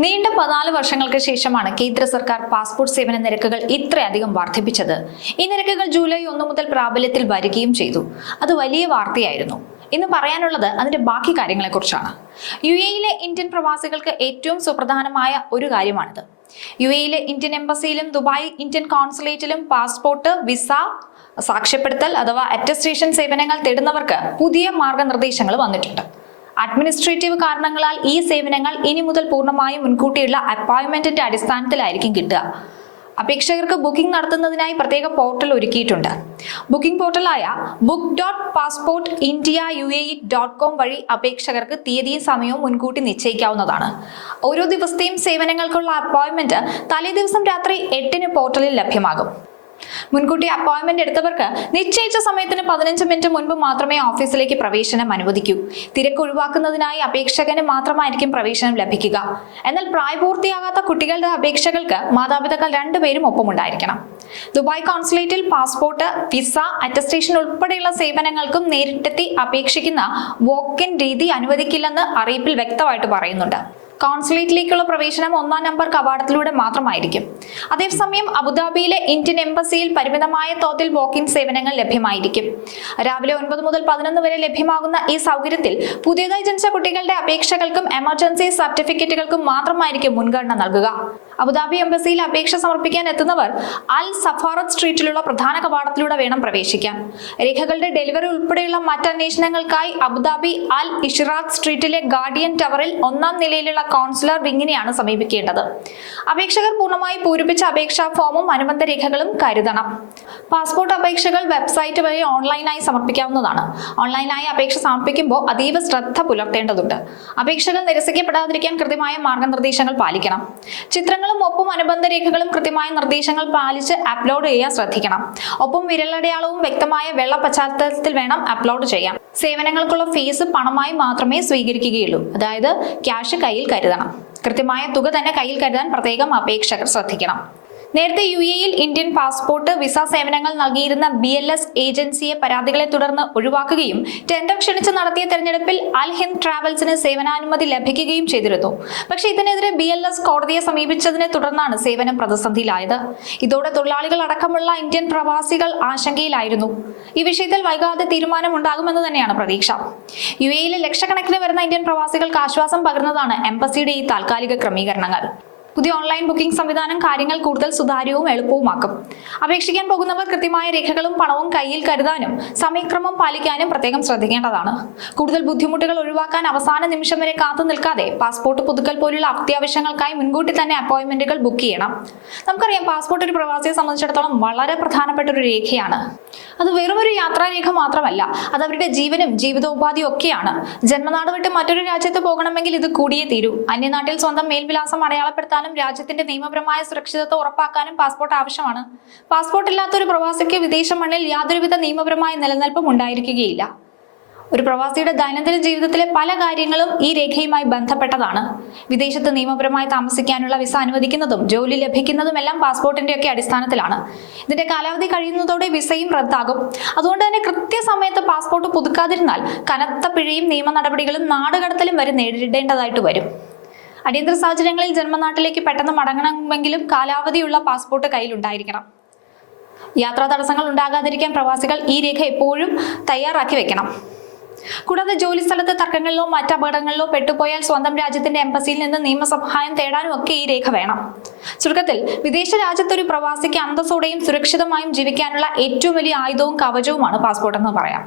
നീണ്ട 14 വർഷങ്ങൾക്ക് ശേഷമാണ് കേന്ദ്ര സർക്കാർ പാസ്പോർട്ട് സേവന നിരക്കുകൾ ഇത്രയധികം വർദ്ധിപ്പിച്ചത്. ഈ നിരക്കുകൾ ജൂലൈ 1 മുതൽ പ്രാബല്യത്തിൽ വരികയും ചെയ്തു. അത് വലിയ വാർത്തയായിരുന്നു. ഇന്ന് പറയാനുള്ളത് അതിന്റെ ബാക്കി കാര്യങ്ങളെക്കുറിച്ചാണ്. UAE-യിലെ ഇന്ത്യൻ പ്രവാസികൾക്ക് ഏറ്റവും സുപ്രധാനമായ ഒരു കാര്യമാണിത്. UAE-യിലെ ഇന്ത്യൻ എംബസിയിലും ദുബായ് ഇന്ത്യൻ കോൺസുലേറ്റിലും പാസ്പോർട്ട്, വിസ, സാക്ഷ്യപ്പെടുത്തൽ അഥവാ അറ്റസ്റ്റേഷൻ സേവനങ്ങൾ തേടുന്നവർക്ക് പുതിയ മാർഗനിർദ്ദേശങ്ങൾ വന്നിട്ടുണ്ട്. അഡ്മിനിസ്ട്രേറ്റീവ് കാരണങ്ങളാൽ ഈ സേവനങ്ങൾ ഇനി മുതൽ പൂർണ്ണമായും മുൻകൂട്ടിയുള്ള അപ്പോയിന്റ്മെന്റിന്റെ അടിസ്ഥാനത്തിലായിരിക്കും കിട്ടുക. അപേക്ഷകർക്ക് ബുക്കിംഗ് നടത്തുന്നതിനായി പ്രത്യേക പോർട്ടൽ ഒരുക്കിയിട്ടുണ്ട്. ബുക്കിംഗ് പോർട്ടലായ book.passportindia.uae.com വഴി അപേക്ഷകർക്ക് തീയതിയും സമയവും മുൻകൂട്ടി നിശ്ചയിക്കാവുന്നതാണ്. ഓരോ ദിവസത്തെയും സേവനങ്ങൾക്കുള്ള അപ്പോയിന്റ്മെന്റ് തലേ ദിവസം രാത്രി 8-ന് പോർട്ടലിൽ ലഭ്യമാകും. മുൻകൂട്ടി അപ്പോയിന്റ്മെന്റ് എടുത്തവർക്ക് നിശ്ചയിച്ച സമയത്തിന് 15 മിനിറ്റ് മുൻപ് മാത്രമേ ഓഫീസിലേക്ക് പ്രവേശനം അനുവദിക്കൂ. തിരക്ക് ഒഴിവാക്കുന്നതിനായി അപേക്ഷകന് മാത്രമായിരിക്കും പ്രവേശനം ലഭിക്കുക. എന്നാൽ പ്രായപൂർത്തിയാകാത്ത കുട്ടികളുടെ അപേക്ഷകൾക്ക് മാതാപിതാക്കൾ രണ്ടുപേരും ഒപ്പമുണ്ടായിരിക്കണം. ദുബായ് കോൺസുലേറ്റിൽ പാസ്പോർട്ട്, വിസ, അറ്റസ്റ്റേഷൻ ഉൾപ്പെടെയുള്ള സേവനങ്ങൾക്കും നേരിട്ടെത്തി അപേക്ഷിക്കുന്ന വോക്ക് ഇൻ രീതി അനുവദിക്കില്ലെന്ന് അറിയിപ്പിൽ വ്യക്തമായിട്ട് പറയുന്നുണ്ട്. കോൺസുലേറ്റിലേക്കുള്ള പ്രവേശനം 1-ാം നമ്പർ കവാടത്തിലൂടെ മാത്രമായിരിക്കും. അതേസമയം അബുദാബിയിലെ ഇന്ത്യൻ എംബസിയിൽ പരിമിതമായ തോതിൽ വോക്ക്-ഇൻ സേവനങ്ങൾ ലഭ്യമായിരിക്കും. രാവിലെ 9 മുതൽ 11 വരെ ലഭ്യമാകുന്ന ഈ സൗകര്യത്തിൽ പുതിയതായി ജനിച്ച കുട്ടികളുടെ അപേക്ഷകൾക്കും എമർജൻസി സർട്ടിഫിക്കറ്റുകൾക്കും മാത്രമായിരിക്കും മുൻഗണന നൽകുക. അബുദാബി എംബസിയിൽ അപേക്ഷ സമർപ്പിക്കാൻ എത്തുന്നവർ അൽ സഫാറത്ത് സ്ട്രീറ്റിലുള്ള പ്രധാന കവാടത്തിലൂടെ വേണം പ്രവേശിക്കാൻ. രേഖകളുടെ ഡെലിവറി ഉൾപ്പെടെയുള്ള മറ്റന്വേഷണങ്ങൾക്കായി അബുദാബി അൽ ഇഷ്റാഖ് സ്ട്രീറ്റിലെ ഗാർഡിയൻ ടവറിൽ 1-ാം നിലയിലുള്ള കോൺസുലർ വിങ്ങിനെയാണ് സമീപിക്കേണ്ടത്. അപേക്ഷകർ പൂർണ്ണമായി പൂരിപ്പിച്ച അപേക്ഷാ ഫോമും അനുബന്ധ രേഖകളും കരുതണം. പാസ്പോർട്ട് അപേക്ഷകൾ വെബ്സൈറ്റ് വഴി ഓൺലൈനായി സമർപ്പിക്കാവുന്നതാണ്. ഓൺലൈനായി അപേക്ഷ സമർപ്പിക്കുമ്പോൾ അതീവ ശ്രദ്ധ പുലർത്തേണ്ടതുണ്ട്. അപേക്ഷകൾ നിരസിക്കപ്പെടാതിരിക്കാൻ കൃത്യമായ മാർഗനിർദ്ദേശങ്ങൾ പാലിക്കണം. ചിത്രങ്ങളും ഒപ്പം അനുബന്ധ രേഖകളും കൃത്യമായ നിർദ്ദേശങ്ങൾ പാലിച്ച് അപ്ലോഡ് ചെയ്യാൻ ശ്രദ്ധിക്കണം. ഒപ്പം വിരലടയാളവും വ്യക്തമായ വെള്ള പശ്ചാത്തലത്തിൽ വേണം അപ്ലോഡ് ചെയ്യാൻ. സേവനങ്ങൾക്കുള്ള ഫീസ് പണമായി മാത്രമേ സ്വീകരിക്കുകയുള്ളൂ. അതായത് ക്യാഷ് കയ്യിൽ കരുതണം. കൃത്യമായ തുക തന്നെ കയ്യിൽ കരുതാൻ പ്രത്യേകം അപേക്ഷകർ ശ്രദ്ധിക്കണം. നേരത്തെ UAE-യിൽ ഇന്ത്യൻ പാസ്പോർട്ട്, വിസ സേവനങ്ങൾ നൽകിയിരുന്ന BLS ഏജൻസിയെ പരാതികളെ തുടർന്ന് ഒഴിവാക്കുകയും ടെൻഡർ ക്ഷണിച്ച് നടത്തിയ തെരഞ്ഞെടുപ്പിൽ അൽ ഹിന്ദ് ട്രാവൽസിന് സേവനാനുമതി ലഭിക്കുകയും ചെയ്തിരുന്നു. പക്ഷേ ഇതിനെതിരെ BLS കോടതിയെ സമീപിച്ചതിനെ തുടർന്നാണ് സേവനം പ്രതിസന്ധിയിലായത്. ഇതോടെ തൊഴിലാളികൾ അടക്കമുള്ള ഇന്ത്യൻ പ്രവാസികൾ ആശങ്കയിലായിരുന്നു. ഈ വിഷയത്തിൽ വൈകാതെ തീരുമാനമുണ്ടാകുമെന്ന് തന്നെയാണ് പ്രതീക്ഷ. UAE-യിലെ ലക്ഷക്കണക്കിന് വരുന്ന ഇന്ത്യൻ പ്രവാസികൾക്ക് ആശ്വാസം പകർന്നതാണ് എംബസിയുടെ ഈ താൽക്കാലിക ക്രമീകരണങ്ങൾ. പുതിയ ഓൺലൈൻ ബുക്കിംഗ് സംവിധാനം കാര്യങ്ങൾ കൂടുതൽ സുതാര്യവും എളുപ്പവുമാക്കും. അപേക്ഷിക്കാൻ പോകുന്നവർ കൃത്യമായ രേഖകളും പണവും കയ്യിൽ കരുതാനും സമയക്രമം പാലിക്കാനും പ്രത്യേകം ശ്രദ്ധിക്കേണ്ടതാണ്. കൂടുതൽ ബുദ്ധിമുട്ടുകൾ ഒഴിവാക്കാൻ അവസാന നിമിഷം വരെ കാത്തു നിൽക്കാതെ പാസ്പോർട്ട് പുതുക്കൽ പോലുള്ള അത്യാവശ്യങ്ങൾക്കായി മുൻകൂട്ടി തന്നെ അപ്പോയിന്റ്മെന്റുകൾ ബുക്ക് ചെയ്യണം. നമുക്കറിയാം, പാസ്പോർട്ട് ഒരു പ്രവാസിയെ സംബന്ധിച്ചിടത്തോളം വളരെ പ്രധാനപ്പെട്ട ഒരു രേഖയാണ്. അത് വെറുമൊരു യാത്രാരേഖ മാത്രമല്ല, അത് അവരുടെ ജീവനും ജീവിതോപാധിയും ഒക്കെയാണ്. ജന്മനാട് വിട്ട് മറ്റൊരു രാജ്യത്ത് പോകണമെങ്കിൽ ഇത് കൂടിയേ തീരൂ. അന്യനാട്ടിൽ സ്വന്തം മേൽവിലാസം അടയാളപ്പെടുത്താൻ രാജ്യത്തിന്റെ നിയമപരമായ സുരക്ഷിതത്വം ഉറപ്പാക്കാനും പാസ്പോർട്ട് ആവശ്യമാണ്. പാസ്പോർട്ട് ഇല്ലാത്ത ഒരു പ്രവാസിക്ക് വിദേശ മണ്ണിൽ യാതൊരുവിധ നിയമപരമായ നിലനിൽപ്പും ഉണ്ടായിരിക്കുകയില്ല. ഒരു പ്രവാസിയുടെ ദൈനംദിന ജീവിതത്തിലെ പല കാര്യങ്ങളും ഈ രേഖയുമായി ബന്ധപ്പെട്ടതാണ്. വിദേശത്ത് നിയമപരമായി താമസിക്കാനുള്ള വിസ അനുവദിക്കുന്നതും ജോലി ലഭിക്കുന്നതുമെല്ലാം പാസ്പോർട്ടിന്റെയൊക്കെ അടിസ്ഥാനത്തിലാണ്. ഇതിന്റെ കാലാവധി കഴിയുന്നതോടെ വിസയും റദ്ദാകും. അതുകൊണ്ട് തന്നെ കൃത്യസമയത്ത് പാസ്പോർട്ട് പുതുക്കാതിരുന്നാൽ കനത്ത പിഴയും നിയമ നടപടികളും നാടുകടത്തലും വരെ നേരിടേണ്ടതായിട്ട് വരും. അടിയന്തര സാഹചര്യങ്ങളിൽ ജന്മനാട്ടിലേക്ക് പെട്ടെന്ന് മടങ്ങണമെങ്കിലും കാലാവധിയുള്ള പാസ്പോർട്ട് കയ്യിൽ ഉണ്ടായിരിക്കണം. യാത്രാ തടസ്സങ്ങൾ ഉണ്ടാകാതിരിക്കാൻ പ്രവാസികൾ ഈ രേഖ എപ്പോഴും തയ്യാറാക്കി വെക്കണം. കൂടാതെ ജോലി സ്ഥലത്ത് തർക്കങ്ങളിലോ മറ്റ് അപകടങ്ങളിലോ പെട്ടുപോയാൽ സ്വന്തം രാജ്യത്തിന്റെ എംബസിയിൽ നിന്ന് നിയമസഹായം തേടാനും ഒക്കെ ഈ രേഖ വേണം. ചുരുക്കത്തിൽ, വിദേശ രാജ്യത്തൊരു പ്രവാസിക്ക് അന്തസ്സോടെയും സുരക്ഷിതമായും ജീവിക്കാനുള്ള ഏറ്റവും വലിയ ആയുധവും കവചവുമാണ് പാസ്പോർട്ട് എന്ന് പറയാം.